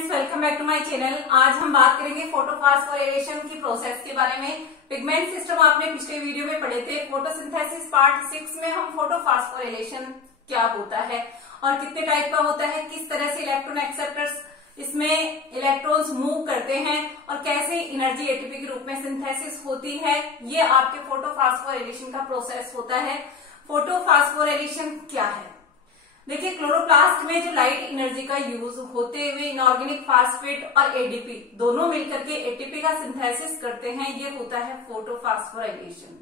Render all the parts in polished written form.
Friends, welcome back to my channel. आज हम बात करेंगे फोटोफॉस्फोराइलेशन की प्रोसेस के बारे में। पिगमेंट सिस्टम आपने पिछले वीडियो में पढ़े थे। फोटोसिंथेसिस पार्ट 6 में हम फोटोफॉस्फोराइलेशन क्या होता है और कितने टाइप का होता है, किस तरह से इलेक्ट्रॉन एक्सेप्टर्स इसमें इलेक्ट्रॉन्स मूव करते हैं और कैसे एनर्जी एटीपी के रूप में सिंथेसिस होती है, ये आपके फोटोफॉस्फोराइलेशन का प्रोसेस होता है। फोटोफॉस्फोराइलेशन क्या है? देखिए, क्लोरोप्लास्ट में जो लाइट एनर्जी का यूज होते हुए इनऑर्गेनिक फास्फेट और एडीपी दोनों मिलकर के एटीपी का सिंथेसिस करते हैं, ये होता है फोटोफॉस्फोराइलेशन।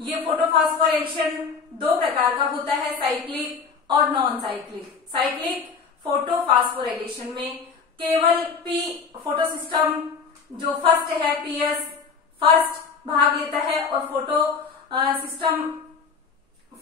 ये फोटोफॉस्फोराइलेशन दो प्रकार का होता है, साइक्लिक और नॉन साइक्लिक। साइक्लिक फोटोफॉस्फोराइलेशन में केवल पी फोटोसिस्टम जो फर्स्ट है, पीएस फर्स्ट भाग लेता है और फोटो सिस्टम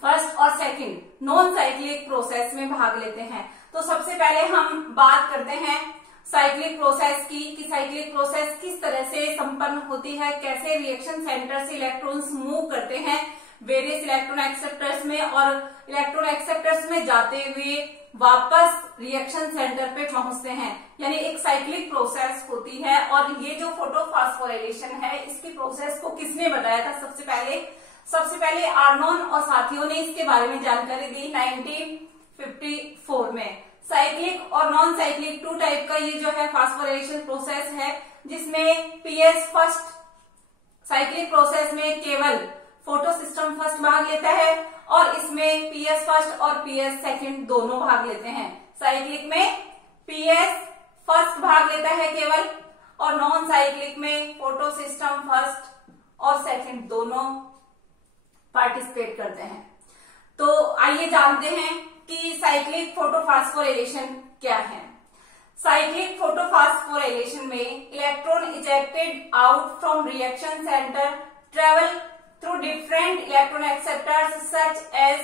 फर्स्ट और सेकंड नॉन साइक्लिक प्रोसेस में भाग लेते हैं। तो सबसे पहले हम बात करते हैं साइक्लिक प्रोसेस की कि साइक्लिक प्रोसेस किस तरह से संपन्न होती है, कैसे रिएक्शन सेंटर से इलेक्ट्रॉन्स मूव करते हैं वेरियस इलेक्ट्रॉन एक्सेप्टर्स में और इलेक्ट्रॉन एक्सेप्टर्स में जाते हुए वापस रिएक्शन सेंटर पे पहुंचते हैं। यानी एक साइक्लिक प्रोसेस होती है। और ये जो फोटोफॉस्फोराइलेशन है, इसकी प्रोसेस को किसने बताया था? सबसे पहले आर्नोन और साथियों ने इसके बारे में जानकारी दी 1954 में। साइक्लिक और नॉन साइक्लिक टू टाइप का ये जो है फास्फोराइलेशन प्रोसेस है, जिसमें पीएस फर्स्ट साइक्लिक प्रोसेस में केवल फोटो सिस्टम फर्स्ट भाग लेता है और इसमें पीएस फर्स्ट और पीएस सेकंड दोनों भाग लेते हैं। साइक्लिक में पीएस फर्स्ट भाग लेता है केवल, और नॉन साइक्लिक में फोटो सिस्टम फर्स्ट और सेकंड दोनों पार्टिसिपेट करते हैं। तो आइए जानते हैं कि साइक्लिक फोटोफॉस्फोराइलेशन क्या है। साइक्लिक फोटोफॉस्फोराइलेशन में electron ejected out from reaction centre travel through different electron acceptors such as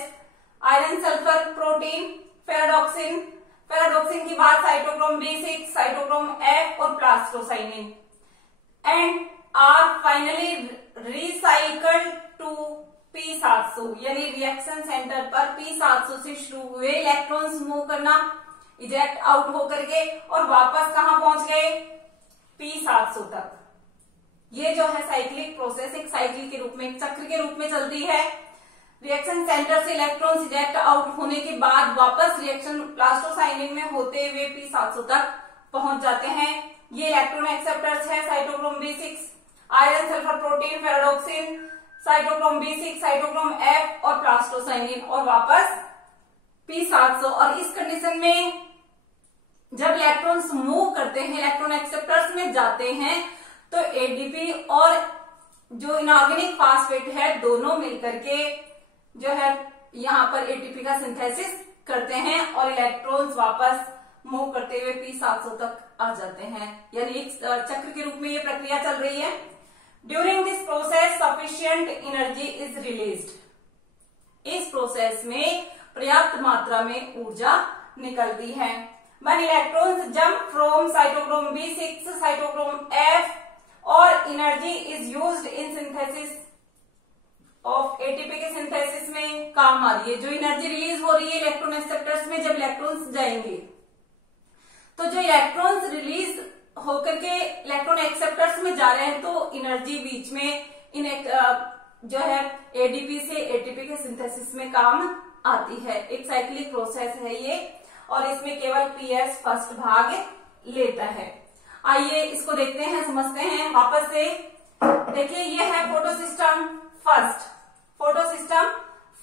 iron, sulphur, protein, ferredoxin की बात साइटोक्रोम B6, साइटोक्रोम F और plastocyanin, and are finally recycled to P700। यानी reaction centre पर P700 से शुरू हुए electrons move करना, eject out होकर के और वापस कहां पहुंच गए? P700 तक। ये जो है साइक्लिक प्रोसेस एक साइकिल के रूप में, एक चक्र के रूप में चलती है। रिएक्शन सेंटर से इलेक्ट्रॉन्स इजेक्ट आउट होने के बाद वापस रिएक्शन प्लास्टोसाइनिन में होते हुए P700 तक पहुंच जाते हैं। ये इलेक्ट्रॉन एक्सेप्टर्स है cytochrome B6, iron, sulphur, protein, ferredoxin, cytochrome B6, cytochrome F और प्लास्टोसाइनिन, और वापस P700। और इस कंडीशन में जब इलेक्ट्रॉन्स मूव करते हैं, इलेक्ट्रॉन एक्सेप्टर्स में जाते हैं, तो एडीपी और जो इनऑर्गेनिक फास्फेट है दोनों मिलकर के जो है यहाँ पर एटीपी का सिंथेसिस करते हैं और इलेक्ट्रॉन्स वापस मूव करते हुए P700 तक आ जाते हैं। यानी एक चक्र के रूप में ये प्रक्रिया चल रही है। During this process sufficient energy is released. इस प्रोसेस में पर्याप्त मात्रा में ऊर्जा निकलती है। When electrons jump from cytochrome B6, cytochrome F, और energy is used in synthesis of ATP के सिंथेसिस में काम आ रही है। जो एनर्जी रिलीज हो रही है इलेक्ट्रॉन एक्सेप्टर्स में, जब इलेक्ट्रॉन्स जाएंगे तो जो इलेक्ट्रॉन्स रिलीज होकर के इलेक्ट्रॉन एक्सेप्टर्स में जा रहे हैं, तो एनर्जी बीच में इन जो है एडीपी से एटीपी के सिंथेसिस में काम आती है। एक साइक्लिक प्रोसेस है ये, और इसमें केवल पीएस फर्स्ट भाग लेता है। आइए इसको देखते हैं, समझते हैं वापस से। देखिए, ये है फोटोसिस्टम फर्स्ट। फोटोसिस्टम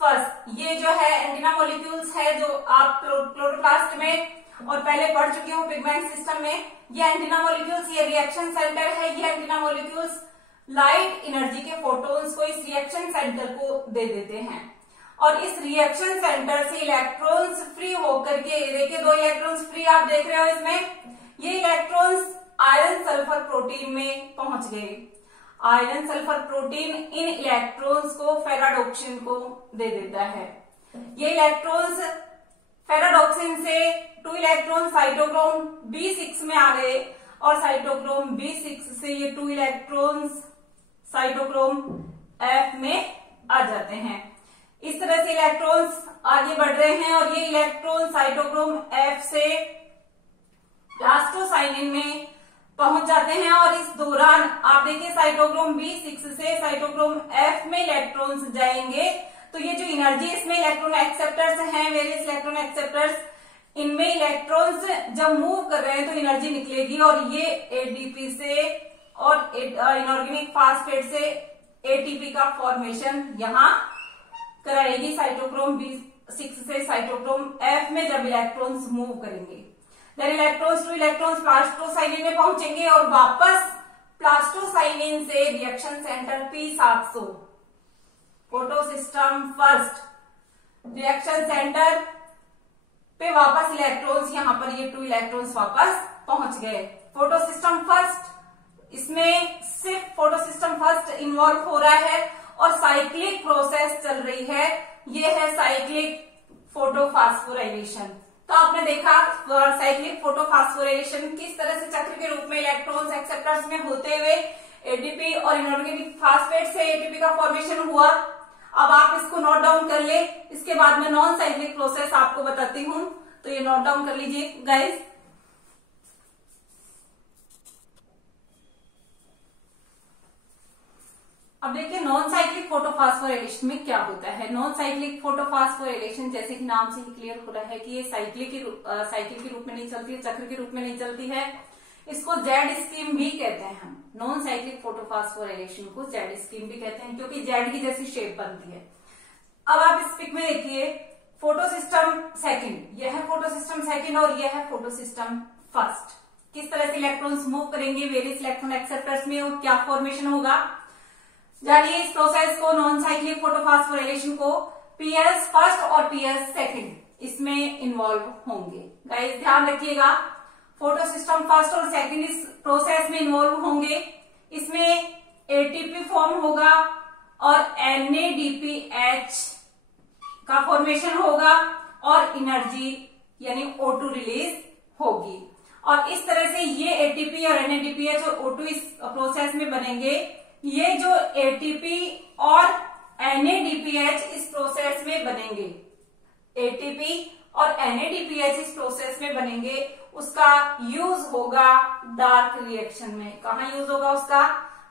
फर्स्ट ये जो है एंटीना मॉलिक्यूल्स है, जो आप क्लोरोप्लास्ट में और पहले पढ़ चुके हो पिगमेंट सिस्टम में। ये एंटीना मॉलिक्यूल्स, ये रिएक्शन सेंटर है। ये एंटीना मॉलिक्यूल्स लाइट एनर्जी के फोटोन्स को इस रिएक्शन सेंटर को दे देते हैं, और इस रिएक्शन सेंटर से इलेक्ट्रॉन्स फ्री होकर के, देखिए दो इलेक्ट्रॉन्स फ्री आप देख रहे हो इसमें, ये इलेक्ट्रॉन्स आयरन, सल्फर, प्रोटीन में पहुंच गए। आयरन, सल्फर, प्रोटीन इन इलेक्ट्रॉन्स को फेराडॉक्सिन को दे देता है। ये इलेक्ट्रॉन्स फेराडॉक्सिन से 2 इलेक्ट्रॉन साइटोक्रोम B6 में आ गए, और साइटोक्रोम B6 से ये 2 इलेक्ट्रॉन्स साइटोक्रोम F में आ जाते हैं। इस तरह से इलेक्ट्रॉन्स आगे बढ़ रहे हैं, और ये इलेक्ट्रॉन साइटोक्रोम F से प्लास्टोसाइनिन में पहुंच जाते हैं और इस दौरान आप देखिए साइटोक्रोम B6 से साइटोक्रोम F में इलेक्ट्रॉन्स जाएंगे। तो ये जो एनर्जी इसमें इलेक्ट्रॉन एक्सेप्टर्स हैं, वेरियस इलेक्ट्रॉन एक्सेप्टर्स, इनमें इलेक्ट्रॉन्स जब मूव कर रहे हैं तो एनर्जी निकलेगी और ये एडीपी से और इनऑर्गेनिक फास्फेट से एटीपी का फॉर्मेशन यहाँ कराएगी साइटोक्रोम B6 से साइटोक्रोम F में जब इलेक्ट्रॉन्स मूव करेंगे। Then electrons to electrons plastocyanin में पहुंचेंगे और वापस प्लास्टोसाइनिन से reaction centre P700 photosystem first reaction centre पे वापस इलेक्ट्रॉन्स, यहाँ पर ये 2 इलेक्ट्रॉन्स वापस पहुंच गए। फोटोसिस्टम फर्स्ट, इसमें सिर्फ फोटोसिस्टम फर्स्ट इन्वॉल्व हो रहा है और साइक्लिक प्रोसेस चल रही है, ये है साइक्लिक फोटोफास्फोराइलेशन। तो आपने देखा साइक्लिक फोटोफास्फोराइलेशन किस तरह से चक्र के रूप में इलेक्ट्रॉन्स एक्सेप्टर्स में होते हुए एटीपी और इनऑर्गेनिक फास्फेट से एटीपी का फॉर्मेशन हुआ। अब आप इसको नोट डाउन कर ले, इसके बाद में नॉन साइक्लिक प्रोसेस आपको बताती हूं, तो ये नोट डाउन कर लीजिए गाइस। अब देखिए नॉन साइक्लिक फोटोफास्फोराइलेशन में क्या होता है। नॉन साइक्लिक फोटोफास्फोराइलेशन जैसे कि नाम से ही क्लियर हो रहा है कि ये साइकिल के रूप में नहीं चलती है, चक्र के रूप में नहीं चलती है। इसको जेड स्कीम भी कहते हैं हम, नॉन साइक्लिक फोटोफास्फोराइलेशन को जेड स्कीम भी कहते हैं क्योंकि जेड की जैसी शेप बनती है। अब आप इस पिक में देखिए फोटोसिस्टम सेकंड, यह है फोटोसिस्टम सेकंड और यह है फोटोसिस्टम फर्स्ट। किस तरह से इलेक्ट्रॉन्स मूव करेंगे वेरियस इलेक्ट्रॉन एक्सेप्टर्स में और क्या फॉर्मेशन होगा, जानिए इस प्रोसेस को, नॉन साइक्लिक फोटोफास्फोराइलेशन को। पीएस फर्स्ट और पीएस सेकंड इसमें इन्वॉल्व होंगे। गाइस ध्यान रखिएगा, फोटोसिस्टम फर्स्ट और सेकंड इस प्रोसेस में इन्वॉल्व होंगे। इसमें एटीपी फॉर्म होगा और NADPH का फॉर्मेशन होगा और एनर्जी यानी O2 रिलीज होगी। और इस तरह से ये एटीपी और NADPH और O2 इस प्रोसेस में बनेंगे। ये जो एटीपी और NADPH इस प्रोसेस में बनेंगे, एटीपी और NADPH इस प्रोसेस में बनेंगे, उसका यूज होगा डार्क रिएक्शन में। कहाँ यूज होगा उसका?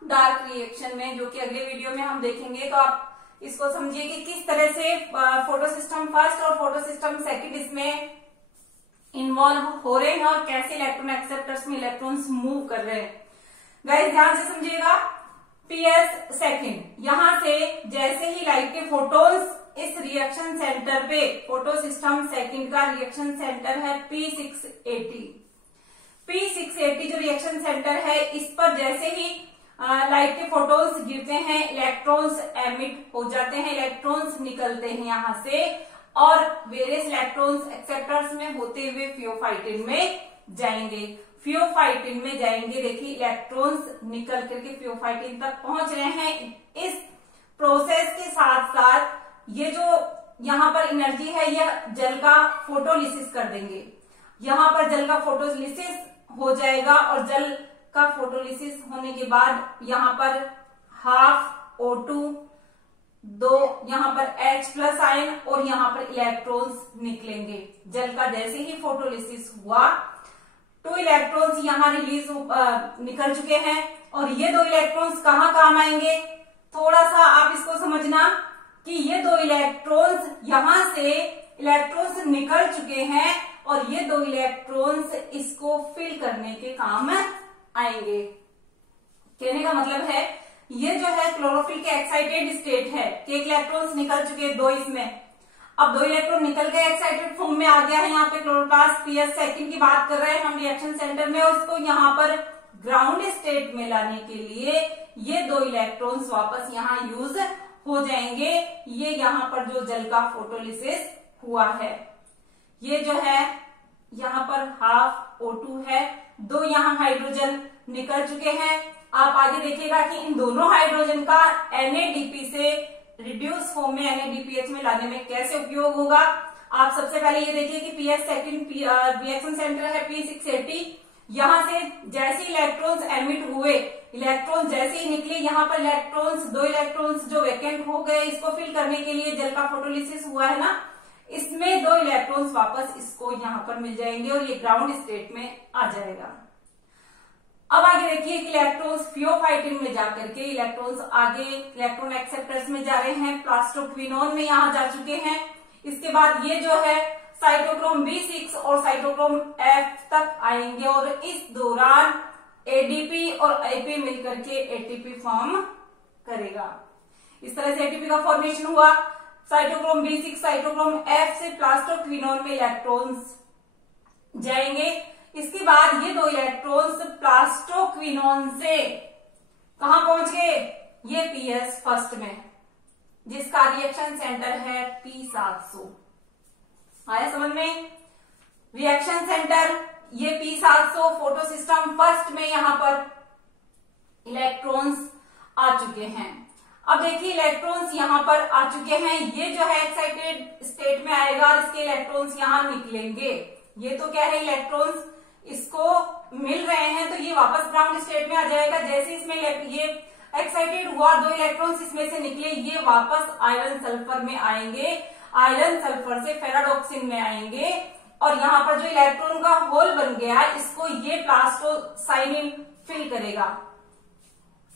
डार्क रिएक्शन में, जो कि अगले वीडियो में हम देखेंगे। तो आप इसको समझिए कि किस तरह से फोटोसिस्टम फर्स्ट और फोटोसिस्टम सेकंड इसमें इन्वॉल्व हो रहे हैं और कैसे इलेक्ट्रॉन एक्सेप्टर्स में इलेक्ट्रॉन्स मूव कर रहे हैं। गाइस ध्यान से समझिएगा। पीएस सेकंड, यहां से जैसे ही लाइट के फोटोन्स इस रिएक्शन सेंटर पे, फोटोसिस्टम सेकंड का रिएक्शन सेंटर है P680। P680 जो रिएक्शन सेंटर है, इस पर जैसे ही लाइट के फोटोन्स गिरते हैं, इलेक्ट्रॉन्स एमिट हो जाते हैं, इलेक्ट्रॉन्स निकलते हैं यहां से और वेरियस इलेक्ट्रॉन्स एक्सेप्टर्स में होते हुए फियोफाइटिन में जाएंगे। फियोफाइटिन में जाएंगे, देखिए इलेक्ट्रॉन्स निकल करके फियोफाइटिन तक पहुंच रहे हैं। इस प्रोसेस के साथ साथ ये जो यहाँ पर एनर्जी है, यह जल का फोटोलिसिस कर देंगे। यहाँ पर जल का फोटोलिसिस हो जाएगा और जल का फोटोलिसिस होने के बाद यहाँ पर हाफ O2, 2 यहाँ पर H+ आयन और यहाँ पर इलेक्ट्रॉन्स निकलेंगे। जल का जैसे ही फोटोलिसिस हुआ, 2 इलेक्ट्रॉन्स यहाँ रिलीज निकल चुके हैं और ये 2 इलेक्ट्रॉन्स कहाँ काम आएंगे, थोड़ा सा आप इसको समझना कि ये 2 इलेक्ट्रॉन्स यहां से इलेक्ट्रॉन्स निकल चुके हैं और ये 2 इलेक्ट्रॉन्स इसको फिल करने के काम आएंगे। कहने का मतलब है ये जो है क्लोरोफिल के एक्साइटेड स्टेट है कि इलेक्ट्रॉन्स निकल चुके 2 इसमें। अब 2 इलेक्ट्रॉन निकल गए, एक्साइटेड फॉर्म में आ गया है। यहाँ पे क्लोरोप्लास्ट पीएस सेकंड की बात कर रहे हैं हम रिएक्शन सेंटर में, और इसको यहाँ पर ग्राउंड स्टेट में लाने के लिए ये 2 इलेक्ट्रॉन्स वापस यहाँ यूज हो जाएंगे। ये यहाँ पर जो जल का फोटोलिसिस हुआ है, ये जो है यहाँ पर हाफ O2 है, 2 यहाँ हाइड्रोजन निकल चुके हैं। आप आगे देखिएगा कि इन दोनों हाइड्रोजन का NADP से रिड्यूस फॉर्म में NADPH में लाने में कैसे उपयोग होगा। आप सबसे पहले ये देखिए कि पीएस सेकंड रिएक्शन सेंटर है P680। यहां से जैसे इलेक्ट्रॉन्स एमिट हुए, इलेक्ट्रॉन जैसे ही निकले, यहाँ पर इलेक्ट्रॉन्स 2 इलेक्ट्रॉन्स जो वैकेंट हो गए, इसको फिल करने के लिए जल का फोटोलिसिस हुआ है ना, इसमें 2 इलेक्ट्रॉन्स वापस इसको यहां पर मिल जाएंगे और ये ग्राउंड स्टेट में आ जाएगा। अब आगे देखिए कि इलेक्ट्रॉन्स फियोफाइटिन में जाकर के इलेक्ट्रॉन्स आगे इलेक्ट्रॉन एक्सेप्टर्स में जा रहे हैं, प्लास्टोक्विनोन में यहां जा चुके हैं। इसके बाद ये जो है साइटोक्रोम B6 और साइटोक्रोम F तक आएंगे और इस दौरान एडीपी और AP मिलकर के एटीपी फॉर्म करेगा। इस तरह से एटीपी का फॉर्मेशन हुआ। साइटोक्रोम B6 साइटोक्रोम F से प्लास्टोक्विनोन में इलेक्ट्रॉन्स जाएंगे। इसके बाद ये 2 इलेक्ट्रॉन्स प्लास्टोक्विनोन से कहां पहुंच गए, ये PS फर्स्ट में, जिसका रिएक्शन सेंटर है P700। आया समझ में? रिएक्शन सेंटर ये P700 फोटो सिस्टम फर्स्ट में यहां पर इलेक्ट्रॉन्स आ चुके हैं। अब देखिए इलेक्ट्रॉन्स यहां पर आ चुके हैं, ये जो है एक्साइटेड स्टेट में आएगा और इसके इलेक्ट्रॉन्स यहां निकलेंगे। ये तो क्या है, इलेक्ट्रॉन्स इसको मिल रहे हैं तो ये वापस ग्राउंड स्टेट में आ जाएगा। जैसे इसमें ये एक्साइटेड हुआ, 2 इलेक्ट्रॉन्स इसमें से निकले, ये वापस आयरन सल्फर में आएंगे, आयरन सल्फर से फेराडॉक्सिन में आएंगे और यहाँ पर जो इलेक्ट्रॉन का होल बन गया इसको ये प्लास्टोसाइनिन फिल करेगा।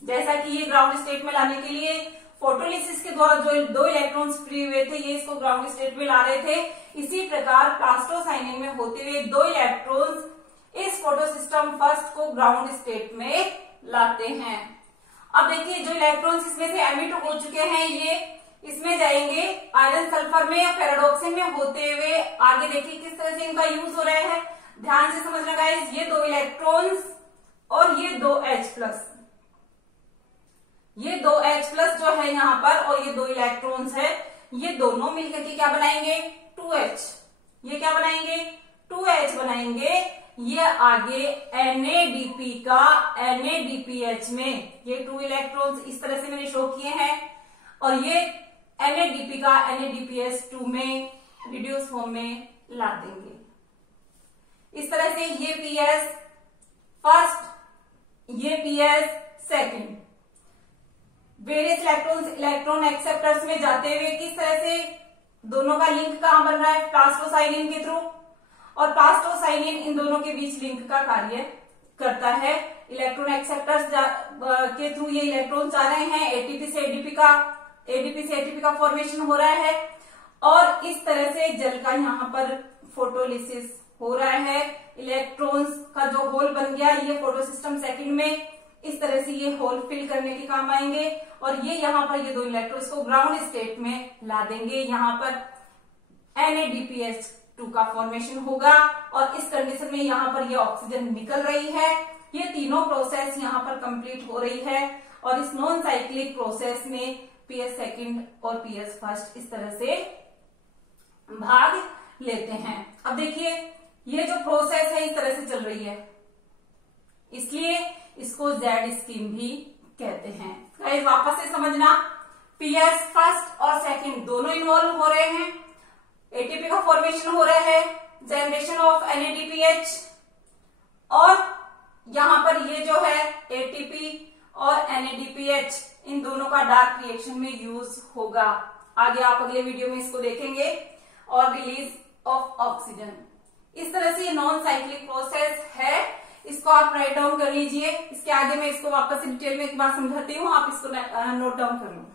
जैसा कि ये ग्राउंड स्टेट में लाने के लिए फोटोलिसिस के द्वारा जो 2 इलेक्ट्रॉन्स फ्री हुए थे ये इसको ग्राउंड स्टेट में ला रहे थे, इसी प्रकार प्लास्टोसाइनिन में होते हुए 2 इलेक्ट्रॉन्स इस फोटोसिस्टम फर्स्ट को ग्राउंड स्टेट में लाते हैं। अब देखिए जो इलेक्ट्रॉन्स इसमें से एमिट हो चुके हैं ये इसमें जाएंगे आयरन सल्फर में या फेराडॉक्सिन में होते हुए आगे देखिए किस तरह से इनका यूज हो रहा है, ध्यान से समझना गाइस। ये 2 इलेक्ट्रॉन्स और ये 2H+, ये 2H+ जो है यहाँ पर और ये 2 इलेक्ट्रॉन्स है, ये दोनों मिलकर के क्या बनाएंगे, 2H। ये क्या बनाएंगे, 2H बनाएंगे। ये आगे NADP का NADPH में ये 2 इलेक्ट्रॉन्स इस तरह से मैंने शो किए हैं और ये NADP का NADPH2 में रिड्यूस फॉर्म में ला देंगे। इस तरह से ये PS फर्स्ट, ये PS second, various electrons electron acceptors में जाते हुए किस तरह से दोनों का लिंक कहां बन रहा है, प्लास्टोसाइनिन के थ्रू, और प्लास्टोसाइनिन इन दोनों के बीच लिंक का कार्य करता है। इलेक्ट्रॉन एक्सेप्टर्स के थ्रू ये इलेक्ट्रॉन जा रहे हैं, एडीपी से एटीपी का फॉर्मेशन हो रहा है और इस तरह से जल का यहाँ पर फोटोलिसिस हो रहा है। इलेक्ट्रॉन्स का जो होल बन गया ये फोटोसिस्टम सेकंड में इस तरह से ये होल फिल करने के काम आएंगे और ये यहाँ पर ये 2 इलेक्ट्रॉन्स को ग्राउंड स्टेट में ला देंगे। यहाँ पर NADPH2 का फॉर्मेशन होगा और इस कंडीशन में यहाँ पर ये ऑक्सीजन निकल रही है। ये तीनों प्रोसेस यहाँ पर कंप्लीट हो रही है और इस नॉन साइक्लिक प्रोसेस में PS सेकंड और PS फर्स्ट इस तरह से भाग लेते हैं। अब देखिए ये जो प्रोसेस है इस तरह से चल रही है, इसलिए इसको Z स्कीम भी कहते हैं। गाइस वापस से समझना, PS फर्स्ट और सेकंड दोनों इन्वॉल्व हो रहे हैं, एटीपी का फॉर्मेशन हो रहा है, जनरेशन ऑफ NADPH और यहां पर ये जो है एटीपी और NADPH इन दोनों का डार्क रिएक्शन में यूज होगा। आगे आप अगले वीडियो में इसको देखेंगे और रिलीज ऑफ ऑक्सीजन। इस तरह से ये नॉन साइक्लिक प्रोसेस है, इसको आप राइट डाउन कर लीजिए। इसके आगे मैं इसको वापस डिटेल में एक बार समझाती हूँ, आप इसको नोट डाउन कर लो।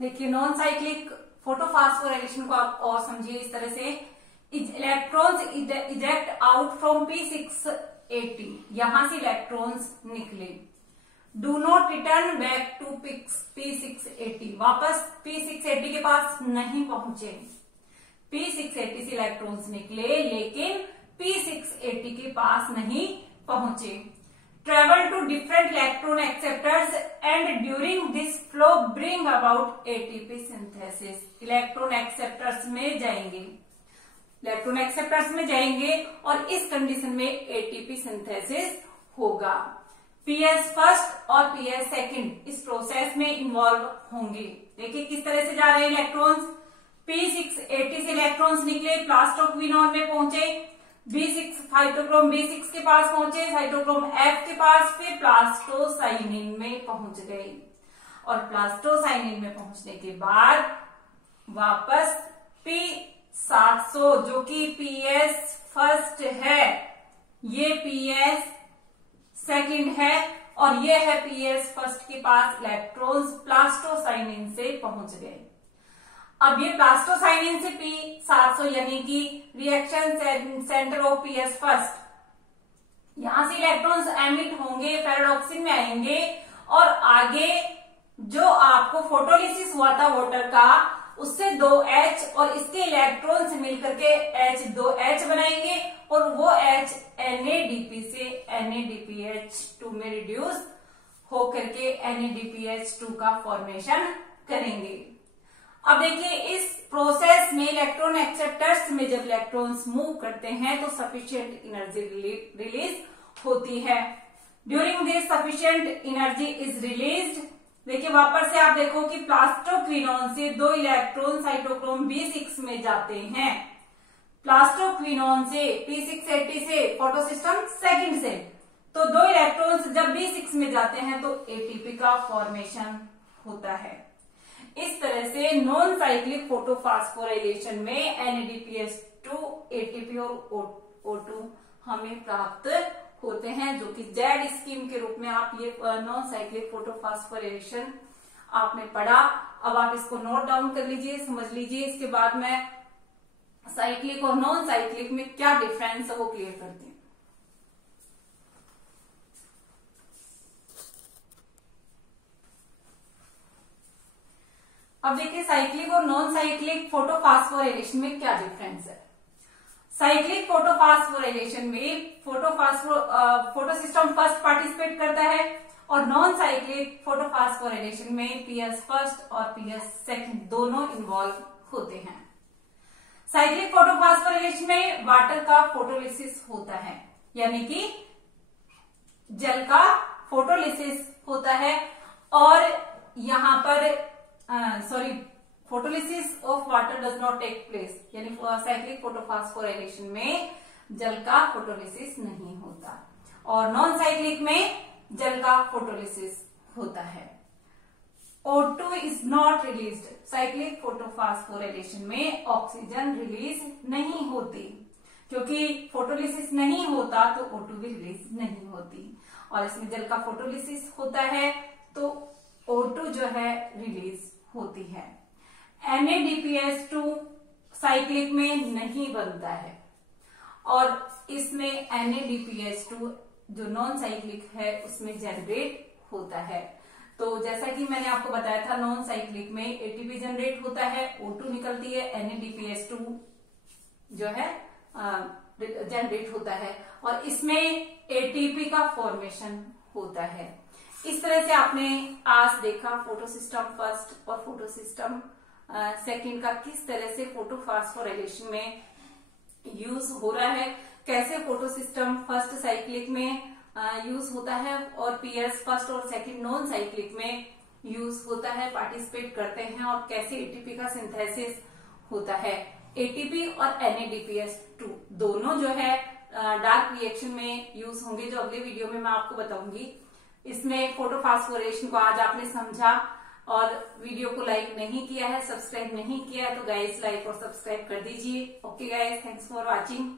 देखिए नॉन साइक्लिक फोटोफॉस्फोराइलेशन को आप और समझिए इस तरह से, electrons eject out from P680, यहां से इलेक्ट्रॉन्स निकले, do not return back to P680, वापस P680 के पास नहीं पहुंचे। P680 से इलेक्ट्रॉन्स निकले लेकिन P680 के पास नहीं पहुंचे। Travel to different electron acceptors and during this flow bring about ATP synthesis, electron acceptors में जाएंगे, इलेक्ट्रॉन एक्सेप्टर्स में जाएंगे और इस कंडीशन में एटीपी सिंथेसिस होगा। PS फर्स्ट और PS सेकंड इस प्रोसेस में इन्वॉल्व होंगे। देखिए किस तरह से जा रहे हैं इलेक्ट्रॉन्स, P680 से इलेक्ट्रॉन्स निकले, प्लास्टोक्विनोन में पहुंचे, B6 साइटोक्रोम B6 के पास पहुंचे, साइटोक्रोम F के पास, फिर प्लास्टोसाइनिन में पहुंच गए और प्लास्टोसाइनिन में पहुंचने के बाद वापस P700 जो कि PS फर्स्ट है, ये PS सेकंड है और ये है PS फर्स्ट के पास इलेक्ट्रॉन्स प्लास्टोसाइनिन से पहुंच गए। अब ये प्लास्टोसाइनिन से P700 यानी कि reaction centre of PS first, यहां से इलेक्ट्रॉन्स एमिट होंगे, पैराडॉक्सिन में आएंगे और आगे जो आपको फोटोलिसिस हुआ था वाटर का, उससे 2H और इसके इलेक्ट्रॉन्स मिलकर के H2H बनाएंगे और वो H NADP से NADPH2 में रिड्यूस होकर के NADPH2 का फॉर्मेशन करेंगे। अब देखिए इस प्रोसेस में इलेक्ट्रॉन एक्सेप्टर्स में जब इलेक्ट्रॉन्स मूव करते हैं तो सफिशिएंट एनर्जी रिलीज होती है। During this sufficient energy is released, देखिए वापस से आप देखो कि प्लास्टोक्विनोन से 2 इलेक्ट्रॉन साइटोक्रोम B6 में जाते हैं। प्लास्टोक्विनोन से P680 से फोटोसिस्टम सेकंड से, तो 2 इलेक्ट्रॉन्स जब B6 में जाते हैं तो ATP का फॉर्मेशन होता है। इस तरह से नॉन साइक्लिक फोटोफॉस्फोराइलेशन में NADPH2, ATP और O2 हमें प्राप्त होते हैं, जो कि जेड स्कीम के रूप में आप ये नॉन साइक्लिक फोटोफॉस्फोराइलेशन आपने पढ़ा। अब आप इसको नोट डाउन कर लीजिए, समझ लीजिए। इसके बाद मैं साइक्लिक और नॉन साइक्लिक में क्या डिफरेंस है वो क्लियर करती हूँ। अब देखिए साइक्लिक और नॉन साइक्लिक फोटोफॉस्फोराइलेशन में क्या डिफरेंस है। साइक्लिक फोटोफॉस्फोराइलेशन में फोटोसिस्टम फर्स्ट पार्टिसिपेट करता है और नॉन साइक्लिक फोटोफॉस्फोराइलेशन में PS फर्स्ट और PS सेकंड दोनों इन्वॉल्व होते हैं। साइक्लिक फोटोफॉस्फोराइलेशन में वाटर का फोटोलिसिस होता है, यानी कि जल का फोटोलिसिस होता है और यहां पर photolysis of water does not take place, यानी साइक्लिक फोटोफॉस्फोराइलेशन में जल का फोटोलिसिस नहीं होता और नॉन साइक्लिक में जल का फोटोलिसिस होता है। O2 is not released, cyclic photophosphorylation में ऑक्सीजन रिलीज नहीं होती, क्योंकि फोटोलिसिस नहीं होता तो O2 भी रिलीज नहीं होती और इसमें जल का फोटोलिसिस होता है तो O2 जो है रिलीज होती है। NADPH2 साइक्लिक में नहीं बनता है और इसमें NADPH2 जो नॉन साइक्लिक है उसमें जनरेट होता है। तो जैसा कि मैंने आपको बताया था, नॉन साइक्लिक में ATP जनरेट होता है, O2 निकलती है, NADPH2 जो है जनरेट होता है और इसमें ATP का फॉर्मेशन होता है। इस तरह से आपने आज देखा फोटोसिस्टम फर्स्ट और फोटोसिस्टम सेकंड का किस तरह से फोटोफॉस्फोराइलेशन में यूज हो रहा है, कैसे फोटोसिस्टम फर्स्ट साइक्लिक में यूज होता है और PS फर्स्ट और सेकंड नॉन साइक्लिक में यूज होता है, पार्टिसिपेट करते हैं और कैसे ATP का सिंथेसिस होता है। ATP और NADPH2 दोनों जो है डार्क रिएक्शन में यूज होंगे, जो अगले वीडियो में मैं आपको बताऊंगी। इसमें फोटोफॉस्फोरेशन को आज आपने समझा और वीडियो को लाइक नहीं किया है, सब्सक्राइब नहीं किया है तो गाइस लाइक और सब्सक्राइब कर दीजिए। Okay guys, thanks for watching.